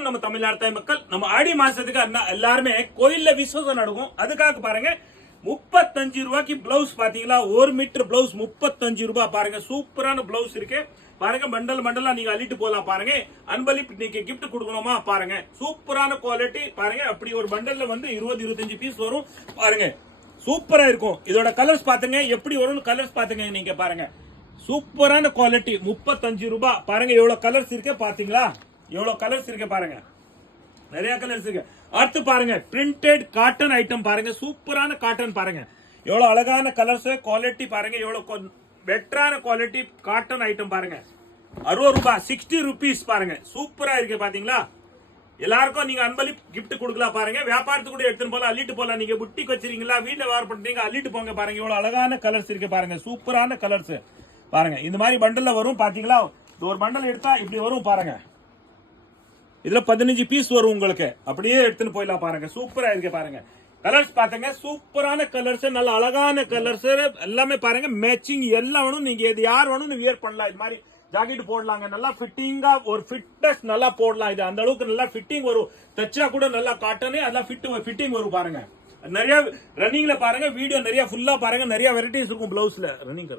வணக்கம் நம்ம தமிழ்நாடு தாய் மக்கள். நம்ம ஆடி மாசத்துக்கு எல்லாருமே கோயில்ல விசேஷம் நடக்கும். அதுக்காக பாருங்க 35 ரூபாய்க்கு பிளவுஸ் பாத்தீங்களா, 1 மீட்டர் பிளவுஸ் 35 ரூபாய். பாருங்க சூப்பரான பிளவுஸ் இருக்கு பாருங்க. மண்டல் மண்டலா நீங்க அள்ளிட்டு போலாம் பாருங்க. அன்பளிப்பு நீங்க கிஃப்ட் கொடுக்கணுமா பாருங்க. சூப்பரான குவாலிட்டி பாருங்க. அப்படி ஒரு பண்டல்ல வந்து 20-25 பீஸ் வரும் பாருங்க. சூப்பரா இருக்கும். இதோட கலர்ஸ் பாத்துங்க எப்படி வரும்னு கலர்ஸ் பாத்துங்க நீங்க பாருங்க. சூப்பரான குவாலிட்டி 35 ரூபாய். பாருங்க எவ்வளவு கலர்ஸ் இருக்கு பாத்தீங்களா, எவ்வளவு கலர்ஸ் இருக்கு பாருங்க. நிறைய கலர்ஸ் இருக்கு. அடுத்து பாருங்க பிரிண்டட் காட்டன் ஐட்டம் பாருங்க. சூப்பரான காட்டன் பாருங்க. எவ்வளவு அழகான கலர்ஸ், குவாலிட்டி பாருங்க. எவ்வளவு பெட்டரான குவாலிட்டி காட்டன் ஐட்டம் பாருங்க. 60 ரூபாய் 60 rupees பாருங்க. சூப்பரா இருக்கு பாத்தீங்களா. எல்லாருக்கும் நீங்க அன்பளிப்பு கிஃப்ட் கொடுக்கலாம் பாருங்க. வியாபாரத்துக்கு கூட எடுத்துட்டு போலாம், அள்ளிட்டு போலாம். நீங்க புட்டிக் வச்சிருக்கீங்களா, வீட்டுல வியாபாரம் பண்றீங்க, அள்ளிட்டு போங்க பாருங்க. எவ்வளவு அழகான கலர்ஸ் இருக்கு பாருங்க. சூப்பரான கலர்ஸ் பாருங்க. இந்த மாதிரி பண்டல்ல வரும் பாத்தீங்களா. ஒரு பண்டல் எடுத்தா இப்படி வரும் பாருங்க. இதுல 15 பீஸ் வரும் உங்களுக்கு. அப்படியே எடுத்துன்னு போயிடலாம் பாருங்க. சூப்பரா இருக்கு பாருங்க. கலர்ஸ் பாருங்க. சூப்பரான கலர்ஸ், நல்ல அழகான கலர்ஸ் எல்லாமே பாருங்க. மேட்சிங் எல்லாம் வேணும். நீங்க இது யார் வேணும் வியர் பண்ணலாம். இது மாதிரி ஜாக்கெட் போடலாங்க. நல்லா ஃபிட்டிங்கா ஒரு ஃபிட்னஸ் நல்லா போடலாம். இது அந்த அளவுக்கு நல்லா ஃபிட்டிங் வரும். தச்சா கூட நல்லா காட்டனே அதெல்லாம் ஃபிட்டிங் வரும் பாருங்க. நிறைய ரன்னிங்ல பாருங்க. வீடியோ நிறைய ஃபுல்லா பாருங்க. நிறைய வெரைட்டிஸ் இருக்கும் பிளவுஸ்ல ரன்னிங்.